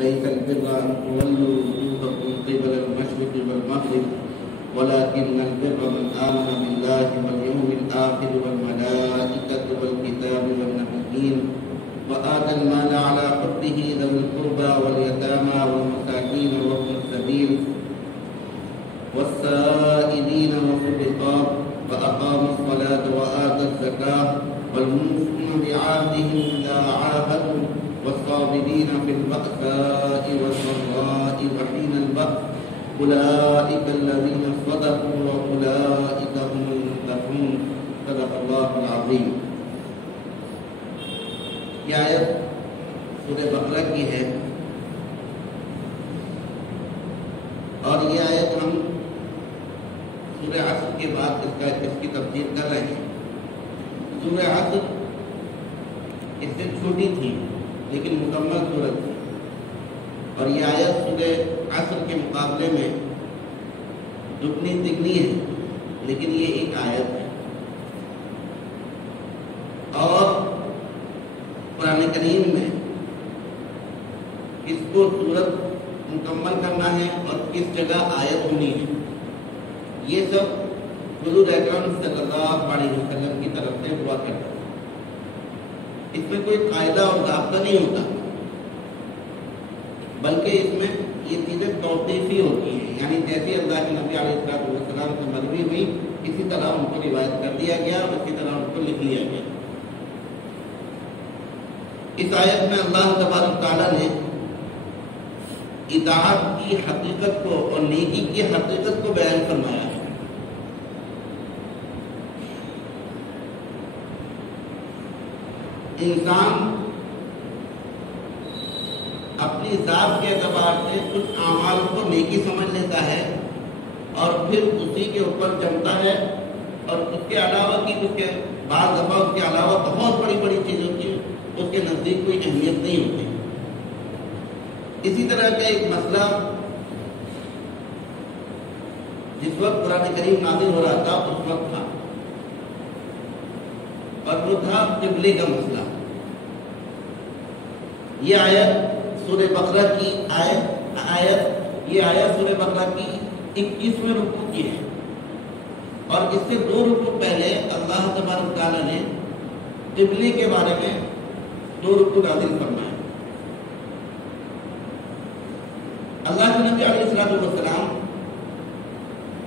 ليس البر أن تولوا وجوهكم قبل المشرق والمغرب ولكن البر من آمن بالله واليوم الآخر والملائكة والكتاب والنبيين وآتى المال على حبه ذوي القربى واليتامى والمساكين وابن السبيل والسائلين وفي الرقاب وأقاموا الصلاة وآتوا الزكاة والموفون بعهدهم إذا عاهدوا والصابرين في البأساء والضراء وحين البأس أولئك الذين صدقوا وأولئك هم المتقون صدق الله العظيم. یہ آیت سورہ بقرہ کی ہے اور یہ آیت ہم سورہ عصر کے بعد اس کی تفسیر کر رہے ہیں. سورہ عصر اس سے چھوٹی تھی لیکن مکمل سورت تھی اور یہ آیت سورہ عصر کے مقابلے میں دگنی تگنی ہے لیکن یہ ایک آیت ہے. اور قرآن کریم میں اس کو سورت مکمل کرنا ہے اور کس جگہ آیت ہونی ہے یہ سب حضور اکرم صلی اللہ علیہ وسلم کی طرف سے ہوا کرتا ہے. اس میں کوئی قاعدہ اور ضابطہ نہیں ہوتا بلکہ اس میں یہ چیزیں توقیفی ہوتی ہیں. یعنی جیسے اللہ کے نبی علیہ السلام سے مروی ہوئی اسی طرح ان کو روایت کر دیا گیا اور اسی طرح ان کو لکھ لیا گیا. اس آیت میں اللہ تبارک تعالیٰ نے اطاعت کی حقیقت کو اور نیکی کی حقیقت کو بیان فرمایا ہے. انسان اپنی ذات کے اعتبار سے کچھ اعمال کو نیکی سمجھ لیتا ہے اور پھر اسی کے اوپر جمتا ہے اور اس کے علاوہ کی بعض دفعہ اس کے علاوہ بہت بڑی بڑی چیزوں کی اس کے نزدیک کوئی اہمیت نہیں ہوتی. اسی طرح کا ایک مسئلہ جس وقت قرآن کریم نازل ہو رہا تھا اس وقت تھا اور وہ تھا قبلے کا مسئلہ. یہ آیت سورہ بقرہ کی سورہ بقرہ کی 21ویں رکوع کی ہے اور اس سے 2 رکوع پہلے اللہ تبارک تعالیٰ نے قبلے کے بارے میں 2 رکوع نازل فرمائے. اللہ کے نبی علیہ السلام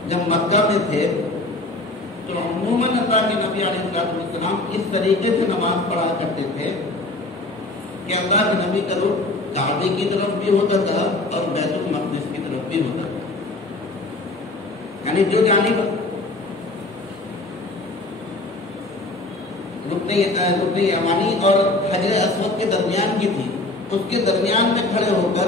جب مکہ میں تھے تو عموماً اللہ کے نبی علیہ السلام اس طریقے سے نماز پڑھا کرتے تھے کہ اللہ کے نبی کا رخ کعبے کی طرف بھی ہوتا تھا اور بیت المقدس کی طرف بھی ہوتا تھا. یعنی جو جانب رکن یمانی اور حجر اسود کے درمیان کی تھی اس کے درمیان میں کھڑے ہو کر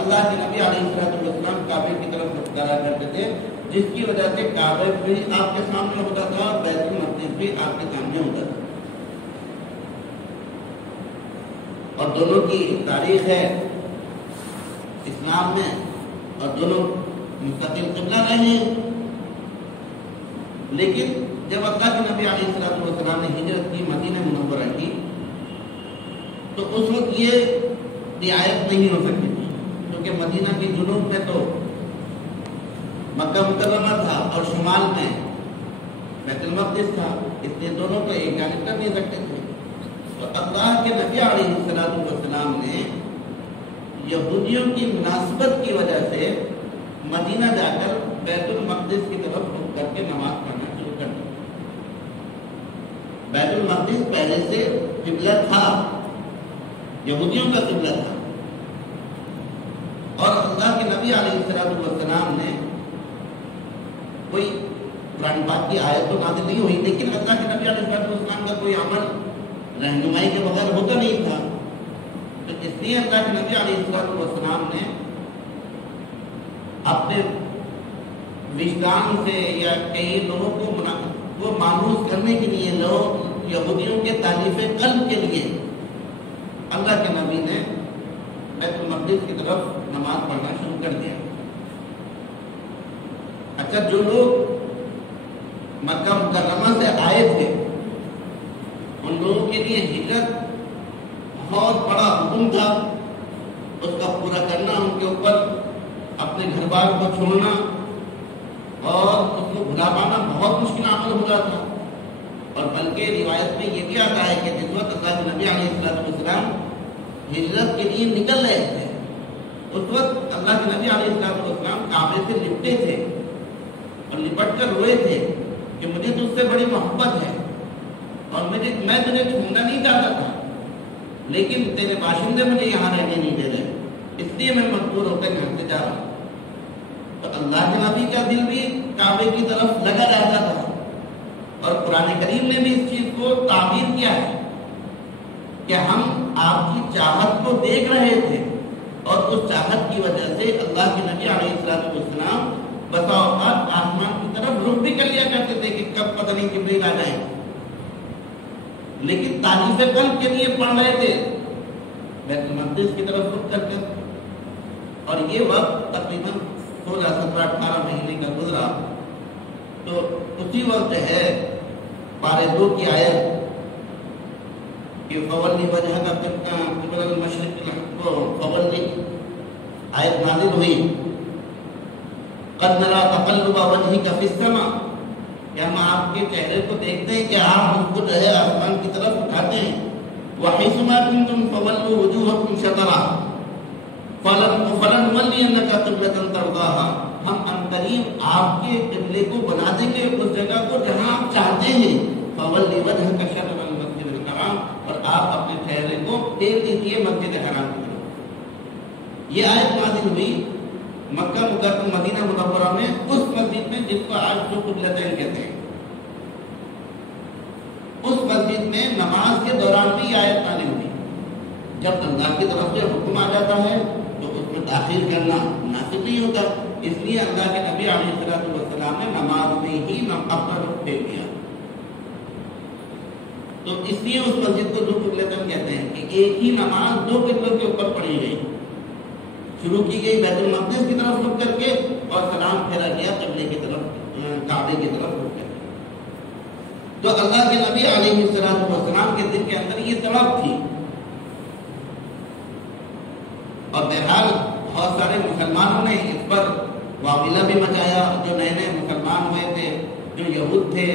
اللہ کے نبی علیہ السلام کعبے کی طرف کرا کرتے تھے جس کی وجہ سے کعبہ بھی آپ کے سامنے ہوتا تھا اور بیت المقدس بھی آپ کے سامنے ہوتا تھا. اور دونوں کی تاریخ ہے اسلام میں اور دونوں مستقل قبلہ رہے ہیں. لیکن جب اللہ کے نبی علیہ السلام نے ہجرت کی مدینہ منورہ کی تو اس وقت یہ رعایت نہیں ہو سکتی تھی کیونکہ مدینہ کے جنوب میں تو مکہ مکرمہ تھا اور شمال میں بیت المقدس تھا. اس لیے دونوں کو ایک جانب کر نہیں سکتے تھے. تو اللہ کے نبی علیہ السلام نے یہودیوں کی مناسبت کی وجہ سے مدینہ جا کر بیت المقدس کی طرف رخ کر کے نماز پڑھنا شروع کر دیا. بیت المقدس پہلے سے قبلہ تھا, یہودیوں کا قبلہ تھا, اور اللہ کے نبی علیہ السلام نے کوئی قرآن پاک کی آیت تو نازل نہیں ہوئی, لیکن اللہ کے نبی علیہ السلام کا کوئی عمل رہنمائی کے بغیر ہوتا نہیں تھا. تو اس لیے اللہ کے نبی علیہ السلام نے اپنے وجدان سے یا کئی لوگوں کو مانوس کرنے کے لیے لوگ یہودیوں کے تعریف قلب کے لیے اللہ کے نبی نے بیت المقدس کی طرف نماز پڑھنا شروع کر دیا. اچھا, جو لوگ مکہ مکرمہ سے آئے تھے ان لوگوں کے لیے ہجرت بہت بڑا حکم تھا, اس کا پورا اپنے گھر بار کو چھوڑنا اور اس کو بھلا پانا بہت مشکل عمل ہو رہا تھا. اور بلکہ روایت میں یہ بھی آتا ہے کہ جس وقت اللہ کے نبی علیہ السلام ہجرت کے لیے نکل رہے تھے اس وقت اللہ کے نبی علیہ السلام کعبے سے لپٹے تھے اور لپٹ کر روئے تھے کہ مجھے تجھ سے بڑی محبت ہے اور میں تجھے چھوڑنا نہیں چاہتا تھا، لیکن تیرے باشندے مجھے یہاں رہنے نہیں دے رہے، اس لیے میں مجبور ہو کر گھر سے جا رہا ہوں. تو اللہ کے نبی کا دل بھی کعبے کی طرف لگا رہتا تھا اور قرآن کریم نے بھی اس چیز کو تعبیر کیا ہے کہ ہم آپ کی چاہت کو دیکھ رہے تھے اور اس چاہت کی وجہ سے اللہ کے نبی علیہ السلام بسا اوقات آسمان کی طرف رخ بھی کر لیا کرتے تھے کہ کب پتہ نہیں جبریل آ جائیں، لیکن تعریف قلب کے لیے پڑھ رہے تھے بیت المقدس کی طرف رخ کر کر. اور یہ وقت تقریباً 16-17-18 مہینے کا گزرا تو اسی وقت ہے پارے 2 کی آیت کہ فولی وجہ کا قبل المشرق فولی آیت نازل ہوئی. قد نرى تقلب وجهك في السماء، کہ ہم آپ کے چہرے کو دیکھتے ہیں کہ آپ ہم کو جو ہے آسمان کی طرف اٹھاتے ہیں. وحيثما كنتم فولوا وجوهكم شطرا فلنولينك قبلة ترضاها، ہم عنقریب آپ کے قبلے کو بنا دیں گے اس جگہ کو جہاں آپ چاہتے ہیں. فولی وجهك شطر المسجد الحرام، اور آپ اپنے چہرے کو پھیر دیجیے مسجد حرام کی طرف. یہ آیت نازل ہوئی مکہ مکرمہ مدینہ منورہ میں اس مسجد میں جس کو آج جو قبلتین کہتے ہیں. اس مسجد میں نماز کے دوران بھی آیت نازل ہوئی. جب اللہ کی طرف سے حکم آ جاتا ہے تو اس میں داخل کرنا مناسب نہیں ہوتا، اس لیے اللہ کے نبی علیہ السلام نے نماز میں ہی اپنا رخ پھیر دیا. تو اس لیے اس مسجد کو دو قبلتین کہتے ہیں کہ ایک ہی نماز 2 قبلوں کے اوپر پڑھی گئی. شروع کی گئی بیت المقدس کی طرف رخ کر کے اور سلام پھیرا گیا قبلے کی طرف، کعبے کی طرف رخ کر کے. تو اللہ کے نبی علیہ السلام کے دل کے اندر یہ تڑپ تھی. اور بہرحال بہت سارے مسلمانوں نے اس پر واویلا بھی مچایا. جو نئے نئے مسلمان ہوئے تھے، جو یہود تھے،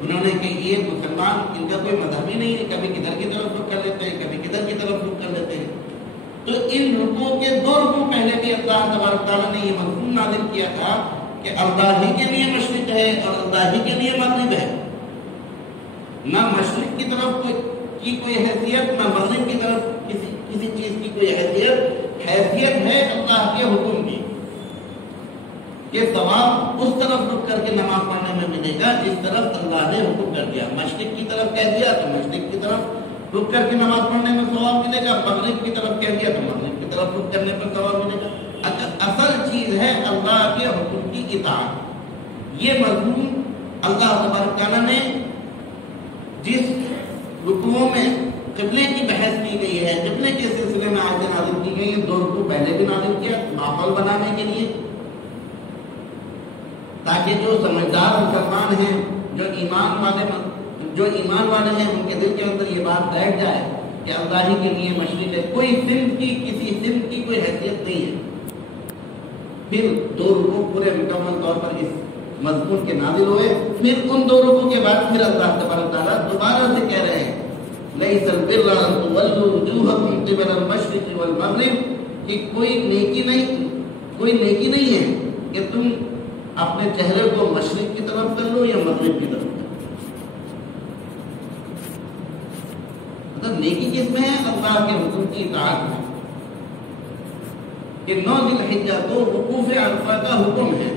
انہوں نے کہ یہ مسلمان ان کا کوئی مذہب ہی نہیں ہے، کبھی کدھر کی طرف رخ کر لیتے ہیں، کبھی کدھر کی طرف رخ کر لیتے ہیں. تو ان رکوع کے 2 رکوع پہلے بھی اللہ تبارک تعالیٰ نے یہ مفہوم نازل کیا تھا کہ اللہ ہی کے لیے مشرق ہے اور اللہ ہی کے لیے مغرب ہے. نہ مشرق کی طرف کی کوئی حیثیت، نہ مغرب کی طرف کسی چیز کی کوئی حیثیت ہے اللہ کے حکم کی کہ ثواب اس طرف رک کر کے نماز پڑھنے میں ملے گا جس طرف اللہ نے حکم کر دیا. مشرق کی طرف کہہ دیا تو مشرق کی طرف رک کر کے نماز پڑھنے میں ثواب ملے گا، مغرب کی طرف کہہ دیا تو مغرب کی طرف رک کرنے پر ثواب ملے گا. اصل چیز ہے اللہ کے حکم کی اطاعت. یہ مضمون اللہ تبارک تعالیٰ نے جس رکوعوں میں قبلے کی بحث کی گئی ہے، قبلے کے سلسلے میں آیتیں نازل کی گئی ہیں، 2 رکوع پہلے بھی نازل کیا ماحول بنانے کے لیے، تاکہ جو سمجھدار مسلمان ہیں، جو ایمان والے ہیں، ان کے دل کے اندر یہ بات بیٹھ جائے کہ اللہ ہی کے لیے مشرق ہے، کوئی صنف کی کسی صنف کی کوئی حیثیت نہیں ہے. پھر 2 رکوع پورے مکمل طور پر اس مضمون کے نازل ہوئے. پھر ان 2 رکوع کے بعد پھر اللہ تبارک تعالیٰ دوبارہ سے کہہ رہے ہیں لَيْسَ الْبِرَّ أَن تُوَلُّوا وُجُوهَكُمْ قِبَلَ الْمَشْرِقِ وَالْمَغْرِبِ، کہ کوئی نیکی نہیں ہے کہ تم اپنے چہرے کو مشرق کی طرف کر لو یا مغرب کی طرف. مطلب نیکی کس میں ہے؟ اللہ کے حکم کی اطاعت میں. کہ 9 ذی الحجہ کو وقوف عرفہ کا حکم ہے.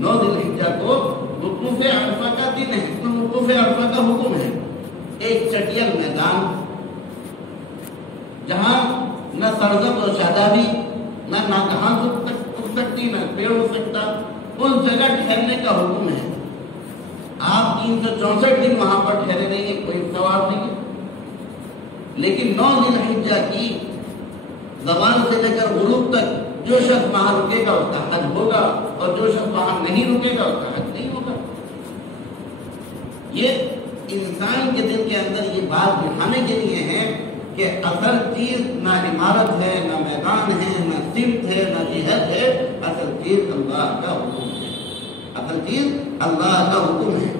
9 ذی الحجہ کو وقوف عرفہ کا دن ہے، تو وقوف عرفہ کا حکم ہے. ایک چٹیل میدان جہاں نہ سرزب اور شادابی، نہ کہاں اٹھ سکتی، نہ پیڑ ہو سکتا، اس جگہ ٹھہرنے کا حکم ہے. آپ 364 دن وہاں پر ٹھہرے رہیں گے، کوئی ثواب نہیں. لیکن 9 ذی الحجہ کی زبان سے لے کر غروب تک جو شخص وہاں رکے گا اس کا حج ہوگا، اور جو شخص وہاں نہیں رکے گا اس کا حج نہیں ہوگا. یہ انسان کے دل کے اندر یہ بات بٹھانے کے لیے ہے کہ اصل چیز نہ عمارت ہے، نہ میدان ہے، نہ سمت ہے، نہ جہت ہے، اصل چیز اللہ کا حکم ہے، اصل چیز اللہ کا حکم ہے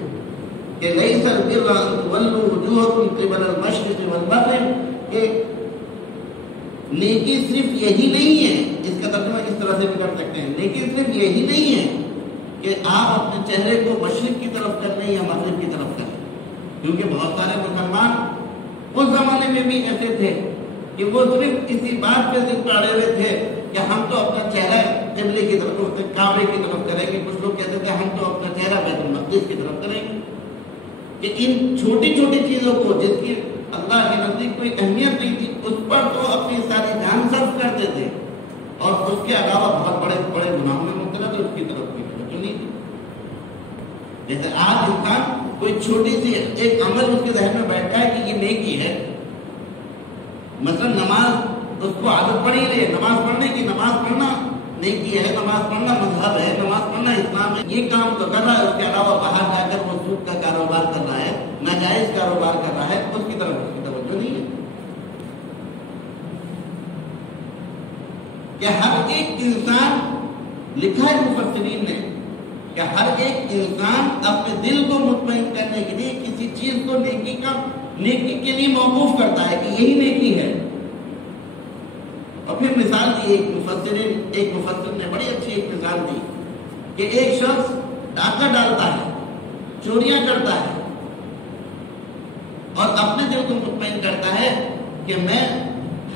کہ لیس البر ان تولوا وجوہکم قبل المشرق والمغرب، کہ نیکی صرف یہی نہیں ہے، اس کا ترجمہ اس طرح سے بھی کر سکتے ہیں، نیکی صرف یہی نہیں ہے کہ آپ اپنے چہرے کو مشرق کی طرف کر لیں یا مغرب کی طرف کر لیں، کیونکہ بہت سارے مسلمان اس زمانے میں بھی ایسے تھے کہ وہ صرف اسی بات پہ ضد پڑے ہوئے تھے کہ ہم تو اپنا چہرہ قبلے کی طرف، کعبے کی طرف کریں گے، کچھ لوگ کہتے تھے ہم تو اپنا چہرہ بیت المقدس کی طرف کریں گے، کہ ان چھوٹی چھوٹی چیزوں کو جس کی اللہ کے نزدیک کوئی اہمیت نہیں تھی اس پر تو اپنی ساری جان صرف کرتے تھے، اور اس کے علاوہ بہت بڑے بڑے گناہوں میں مبتلا تھے، اس کی طرف کوئی توجہ نہیں تھی۔ جیسے آج انسان کوئی چھوٹی سی ایک عمل اس کے ذہن میں بیٹھا ہے کہ یہ نیکی ہے، مثلا نماز، اس کو عادت پڑی ہے نماز پڑھنے کی، نماز پڑھنا نیکی ہے، نماز پڑھنا مذہب ہے، نماز پڑھنا اسلام ہے، یہ کام تو کر رہا ہے، اس کے علاوہ باہر جا کر وہ سود کا کاروبار کر رہا ہے، ناجائز کاروبار کر رہا ہے، اس کی طرف اس کی توجہ نہیں ہے۔ کہ ہر ایک انسان، لکھا ہے مفسرین نے کہ ہر ایک انسان اپنے دل کو مطمئن کرنے کے لیے کسی چیز کو نیکی کے لیے موقوف کرتا ہے کہ یہی نیکی ہے، اور پھر مثال دی ایک مفسر نے بڑی اچھی ایک مثال دی کہ ایک شخص ڈاکہ ڈالتا ہے، چوریاں کرتا ہے، اور اپنے دل کو مطمئن کرتا ہے کہ میں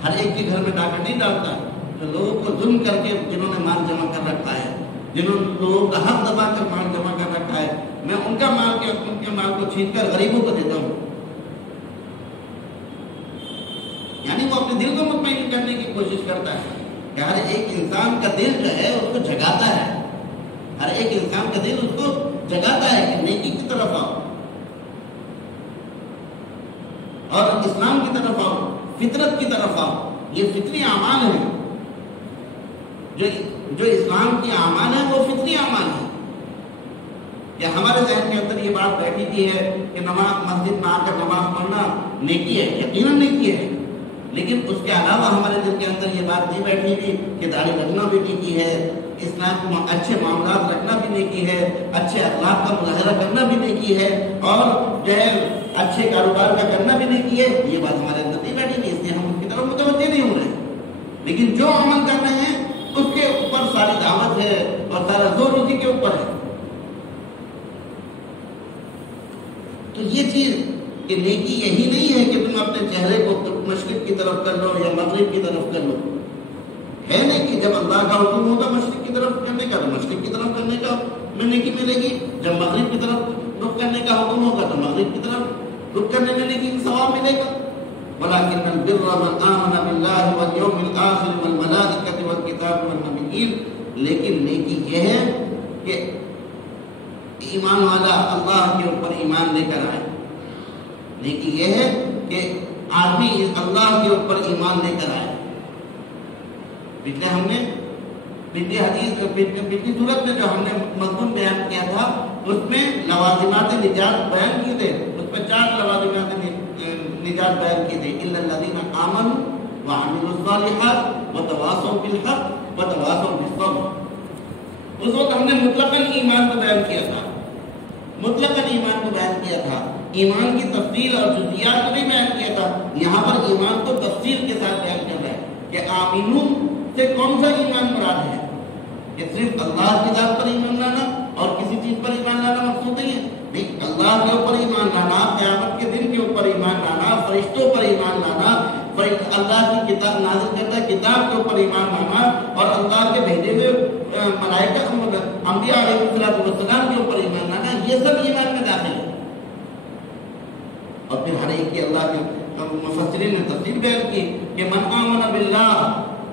ہر ایک کے گھر میں ڈاکہ نہیں ڈالتا، جو لوگوں کو ظلم کر کے جنہوں نے مال جمع کر رکھا ہے، جنہوں نے لوگوں کا حق دبا کر مال جمع کر رکھا ہے، میں ان کے مال کو چھین کر غریبوں کو دیتا ہوں۔ یعنی وہ اپنے دل کو مطمئن کرنے کی کوشش کرتا ہے کہ ہر ایک انسان کا دل جو ہے اس کو جگاتا ہے، ہر ایک انسان کا دل اس کو جگاتا ہے کہ نیکی کی طرف آؤ اور اسلام کی طرف آؤ، فطرت کی طرف آؤ۔ یہ فطری اعمال ہیں، جو اسلام کی اعمال ہیں وہ فطری اعمال ہیں۔ یا ہمارے ذہن کے اندر یہ بات بیٹھی تھی ہے کہ نماز، مسجد میں آ کر نماز پڑھنا نیکی ہے، یقیناً نیکی ہے، لیکن اس کے علاوہ ہمارے دل کے اندر یہ بات نہیں بیٹھی تھی کہ داڑھی رکھنا بھی نیکی ہے، اسلام میں اچھے معاملات رکھنا بھی نیکی ہے، اچھے اخلاق کا مظاہرہ کرنا بھی نیکی ہے، اور جو ہے اچھے کاروبار کا کرنا بھی نیکی ہے۔ یہ بات ہمارے اندر نہیں بیٹھی تھی، اس لیے ہم اس کی طرف متوجہ نہیں ہو رہے، لیکن جو عمل کر رہے ہیں اس کے اوپر ساری دعوت ہے اور سارا زور اسی کے اوپر ہے۔ تو یہ چیز کہ نیکی یہی نہیں ہے کہ تم اپنے چہرے کو مشرق کی طرف کر لو یا مغرب کی طرف کر لو، ہے نیکی جب اللہ کا حکم ہوگا مشرق کی طرف کرنے کا تو مشرق کی طرف کرنے کا میں نیکی ملے گی، جب مغرب کی طرف رخ کرنے کا حکم ہوگا تو مغرب کی طرف رخ کرنے میں نیکی کا ثواب ملے گا۔ وَلَكِنَّ الْبِرَّ مَنْ آمَنَ بِاللَّهِ وَالْيَوْمِ الْآخِرِ وَالْمَلَائِكَةِ وَالْكِتَابِ وَالنَّبِيِّينَ، لیکن نیکی یہ ہے کہ ایمان والا اللہ کے اوپر ایمان لے کر آئے، نیکی یہ ہے کہ آدمی اللہ کے اوپر ایمان لے کر آئے۔ پچھلے ہم نے پچھلی صورت میں جو ہم نے مضمون بیان کیا تھا اس میں لوازمات نجات بیان کیے تھے، اس میں 4 لوازمات نجات بیان کیے تھے، الا الذین آمنوا وعملوا الصالحات وتواصوا بالحق وتواصوا بالصبر۔ اس وقت ہم نے مطلقاً ایمان کو بیان کیا تھا، مطلقاً ایمان کو بیان کیا تھا، ایمان کی تفصیل اور جزئیات کو بھی بیان کیا تھا۔ یہاں پر ایمان کو تفصیل کے ساتھ بیان کر رہا ہے کہ آمینو سے کون سا ایمان مراد ہے، کہ صرف اللہ کی ذات پر ایمان لانا اور کسی چیز پر ایمان لانا مقصود نہیں ہے، نہیں، اللہ کے اوپر ایمان لانا، قیامت کے دن کے اوپر ایمان لانا، فرشتوں پر ایمان لانا، اللہ کی کتاب نازل کردہ کتاب کے اوپر ایمان لانا، اور اللہ کے بھیجے ہوئے ملائکہ انبیاء علیہ السلام کے اوپر ایمان لانا، یہ سب ایمان میں داخل ہے۔ اور پھر ہر ایک کی اللہ کے مفسرین نے تفسیر بیان کی کہ من آمن باللہ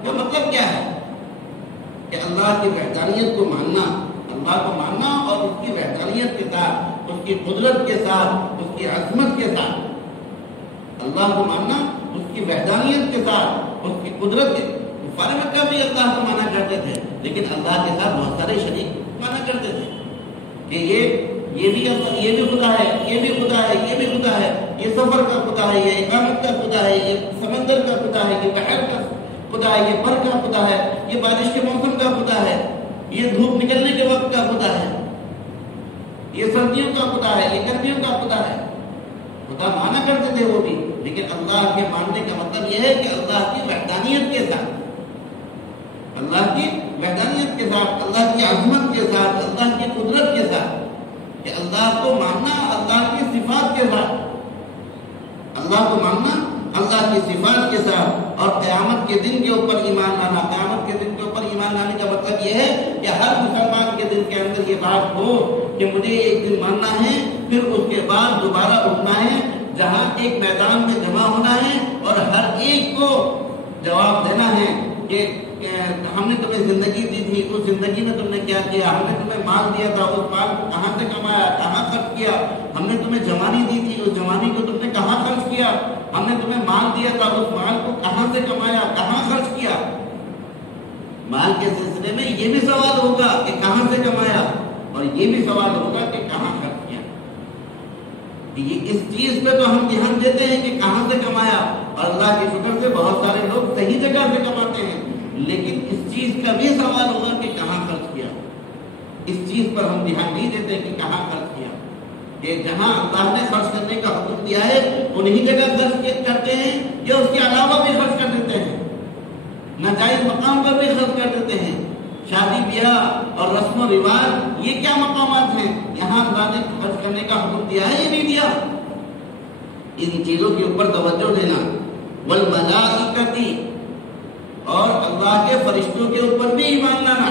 کا مطلب کیا ہے، کہ اللہ کی وحدانیت کو ماننا، اللہ کو ماننا اور اس کی وحدانیت کے ساتھ، اس کی قدرت کے ساتھ، اس کی عظمت کے ساتھ، اللہ کو ماننا اس کی وحدانیت کے ساتھ، اس کی قدرت کے کفار مکہ بھی اللہ کو مانا کرتے تھے، لیکن اللہ کے ساتھ بہت سارے شریک مانا کرتے تھے کہ یہ بھی خدا ہے، یہ بھی خدا ہے، یہ بھی خدا ہے، یہ سفر کا خدا ہے، یہ اقامت کا خدا ہے، یہ سمندر خدا ہے، یہ بحر کا خدا ہے، یہ بر کا خدا ہے، یہ بارش کے موسم کا خدا ہے، یہ دھوپ نکلنے کے وقت کا خدا ہے، یہ سردیوں کا خدا ہے، یہ گرمیوں کا خدا ہے۔ خدا مانا کرتے تھے وہ بھی، لیکن اللہ کے ماننے کا مطلب یہ ہے کہ اللہ کی وحدانیت کے ساتھ، اللہ کی وحدانیت کے ساتھ، اللہ کی عظمت کے ساتھ، اللہ کی قدرت کے ساتھ، کہ اللہ کو ماننا اللہ کی صفات کے ساتھ، اللہ کو ماننا اللہ کی صفات کے ساتھ، اور قیامت کے دن کے اوپر ایمان لانا۔ قیامت کے دن کے اوپر ایمان لانے کا مطلب یہ ہے کہ ہر مسلمان کے دل کے اندر یہ بات ہو کہ مجھے ایک دن ماننا ہے، پھر اس کے بعد دوبارہ اٹھنا ہے، جہاں ایک میدان میں جمع ہونا ہے اور ہر ایک کو جواب دینا ہے کہ ہم نے تمہیں زندگی دی تھی، اس زندگی میں تم نے کیا کیا، ہم نے تمہیں مال دیا تھا، اس مال کو کہاں سے کمایا، کہاں خرچ کیا، ہم نے تمہیں جوانی دی تھی، اس جوانی کو تم نے کہاں خرچ کیا، ہم نے تمہیں مال دیا تھا، اس مال کو کہاں سے کمایا، کہاں خرچ کیا۔ مال کے سلسلے میں یہ بھی سوال ہوگا کہ کہاں سے کمایا، اور یہ بھی سوال ہوگا کہ کہاں خرچ کیا۔ یہ اس چیز پہ تو ہم دھیان دیتے ہیں کہ کہاں سے کمایا، اور اللہ کے شکر سے بہت سارے لوگ صحیح جگہ سے کماتے ہیں، لیکن اس چیز کا بھی سوال ہوگا کہ کہاں خرچ کیا۔ اس چیز پر ہم دھیان نہیں دیتے کہ کہاں خرچ کیا، کہ جہاں اللہ نے خرچ کرنے کا حکم دیا ہے انہی جگہ خرچ کرتے ہیں، یا اس کے علاوہ بھی خرچ کر دیتے ہیں، ناجائز مقام پر بھی خرچ کر دیتے ہیں۔ شادی بیاہ اور رسم و رواج یہ کیا مقامات ہیں، یہاں اللہ نے خرچ کرنے کا حکم دیا ہے یا نہیں دیا؟ ان چیزوں کے اوپر توجہ دینا۔ والملائکۃ، اور اللہ کے فرشتوں کے اوپر بھی ایمان لانا۔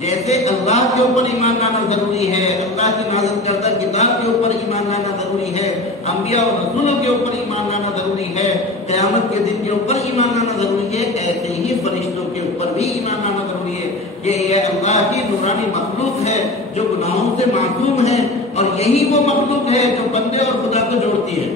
جیسے اللہ کے اوپر ایمان لانا ضروری ہے، اللہ کی نازل کردہ کتاب کے اوپر ایمان لانا ضروری ہے، انبیاء اور رسولوں کے اوپر ایمان لانا ضروری ہے، قیامت کے دن کے اوپر ایمان لانا ضروری ہے، ایسے ہی فرشتوں کے اوپر بھی ایمان لانا ضروری ہے کہ یہ اللہ کی نورانی مخلوق ہے جو گناہوں سے معصوم ہے، اور یہی وہ مخلوق ہے جو بندے اور خدا کو جوڑتی ہے۔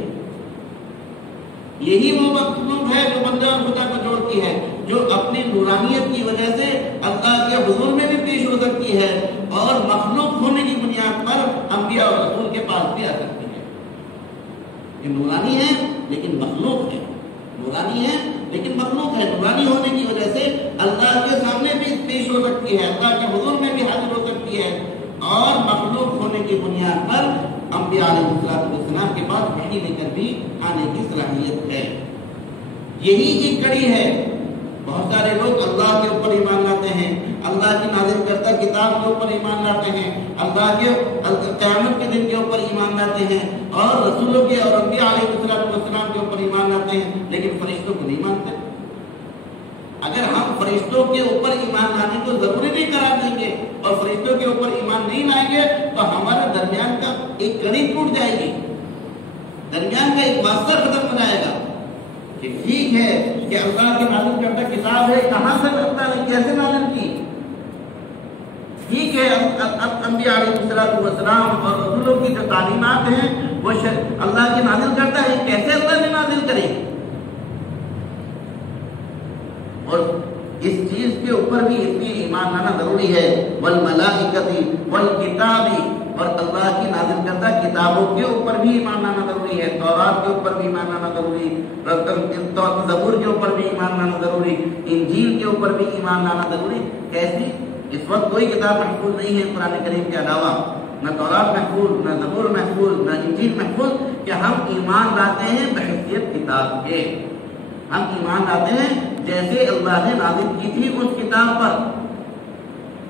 یہی وہ مخلوق ہے جو بندے اور خدا کو جوڑتی ہے، جو اپنی نورانیت کی وجہ سے اللہ کے حضور میں بھی پیش ہو سکتی ہے، اور مخلوق ہونے کی بنیاد پر انبیاء اور رسول کے پاس بھی آ سکتی ہے۔ یہ نورانی ہے لیکن مخلوق ہے، نورانی ہے لیکن مخلوق ہے، نورانی ہونے کی وجہ سے اللہ کے سامنے بھی پیش ہو سکتی ہے، اللہ کے حضور میں بھی حاضر ہو سکتی ہے، اور مخلوق ہونے کی بنیاد پر انبیاء علیہ السلام کے پاس وحی لے کر بھی آنے کی صلاحیت ہے۔ یہی ایک کڑی ہے۔ بہت سارے لوگ اللہ کے اوپر ایمان لاتے ہیں، اللہ کی نازل کردہ کتاب کے اوپر ایمان لاتے ہیں، اللہ کے قیامت کے دن کے اوپر ایمان لاتے ہیں، اور رسولوں کے اور انبیاء علیہ السلام کے اوپر ایمان لاتے ہیں، لیکن فرشتوں کو نہیں مانتے۔ اگر ہم فرشتوں کے اوپر ایمان لانے کو ضروری نہیں قرار دیں گے اور فرشتوں کے اوپر ایمان نہیں لائیں گے تو ہمارے درمیان کا ایک کڑی ٹوٹ جائے گی، درمیان کا ایک واسطہ ختم ہو جائے گا کہ ٹھیک ہے کہ اللہ کی نازل کردہ کتاب ہے، کہاں سے اللہ نے کیسے نازل کی، ٹھیک ہے انبیاء علیہ السلام اور رسولوں کی جو تعلیمات ہیں وہ اللہ کی نازل کرتا ہے، کیسے اللہ نے نازل کرے، اور اس چیز کے اوپر بھی اتنی ایمان لانا ضروری ہے۔ والملائکۃ والکتاب، اور اللہ کی نازل کردہ کتابوں کے اوپر بھی ایمان لانا ضروری ہے، تورات کے اوپر بھی ایمان لانا ضروری، زبور کے اوپر بھی ایمان لانا ضروری، انجیل کے اوپر بھی ایمان لانا ضروری۔ کیسی؟ اس وقت کوئی کتاب محفوظ نہیں ہے قرآن کریم کے علاوہ، نہ تورات محفوظ، نہ زبور محفوظ، نہ انجیل محفوظ، کہ ہم ایمان لاتے ہیں بحیثیت کتاب کے، ہم ایمان لاتے ہیں جیسے اللہ نے نازل کی تھی اس کتاب پر،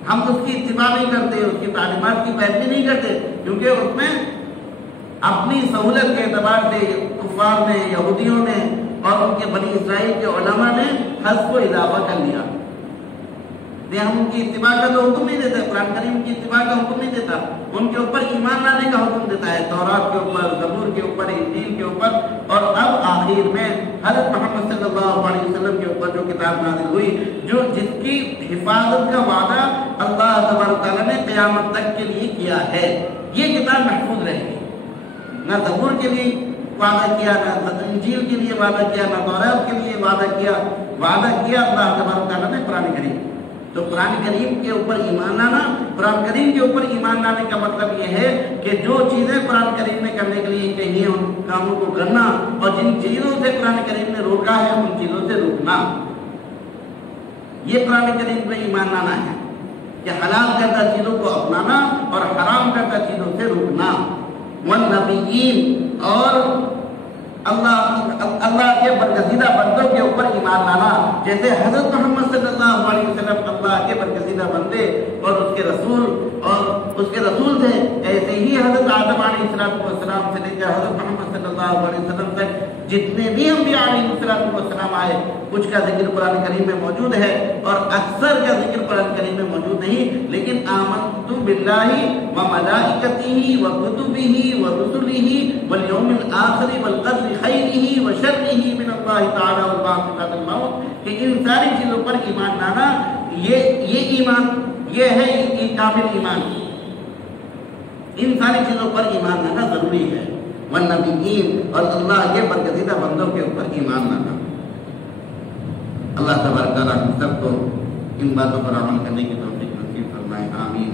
ہم اس کی اتباع نہیں کرتے، اس کی تعلیمات کی پیروی نہیں کرتے، کیونکہ اس میں اپنی سہولت کے اعتبار سے کفار نے، یہودیوں نے اور ان کے بنی اسرائیل کے علماء نے حذف و اضافہ کر لیا۔ ہم ان کی اتباع کا تو حکم نہیں دیتا، قرآن کریم کی اتباع کا حکم نہیں دیتا، ان کے اوپر ایمان لانے کا حکم دیتا ہے، تورات کے اوپر، زبور کے اوپر، انجیل کے اوپر، اور اب آخر میں حضرت محمد صلی اللہ علیہ وسلم کے اوپر جو کتاب نازل ہوئی، جو جس کی حفاظت کا وعدہ اللہ تبارک تعالیٰ نے قیامت تک کے لیے کیا ہے، یہ کتاب محفوظ رہے گی۔ نہ زبور کے لیے وعدہ کیا، نہ انجیل کے لیے وعدہ کیا، نہ تورات کے لیے وعدہ کیا اللہ تبارک تعالیٰ نے قرآن کریم تو قرآن کریم کے اوپر ایمان لانا، قرآن کریم کے اوپر ایمان لانے کا مطلب یہ ہے کہ جو چیزیں قرآن کریم نے کرنے کے لیے کہی ہیں ان کاموں کو کرنا، اور جن چیزوں سے قرآن کریم نے روکا ہے ان چیزوں سے روکنا. یہ قرآن کریم پہ ایمان لانا ہے کہ حلال کردہ چیزوں کو اپنانا اور حرام کردہ چیزوں سے روکنا. والنبیین، اور اللہ کے برگزیدہ بندوں کے اوپر ایمان لانا، جیسے حضرت محمد صلی اللہ علیہ وسلم اللہ کے برگزیدہ بندے اور اس کے رسول تھے، ایسے ہی حضرت آدم علیہ السلام سے لے کر حضرت محمد صلی اللہ علیہ وسلم تک جتنے بھی انبیاء علیہ السلام آئے، کچھ کا ذکر قرآن کریم میں موجود ہے اور اکثر کا ذکر قرآن کریم میں موجود نہیں. لیکن آمنت باللہ وملائکتہ وکتبہ ورسلہ والیوم الآخر والقدر خیرہ وشرہ من اللہ تعالی والبعث بعد الموت، کہ ان ساری چیزوں پر ایمان لانا، یہ ایمان، یہ ہے یہ کامل ایمان. ان ساری چیزوں پر ایمان لانا ضروری ہے. والنبیین، اور اللہ کے برگزیدہ بندوں کے اوپر ایمان لانا. اللہ تبارک و تعالیٰ ہم سب کو ان باتوں پر عمل کرنے کی توفیق نصیب فرمائے. آمین.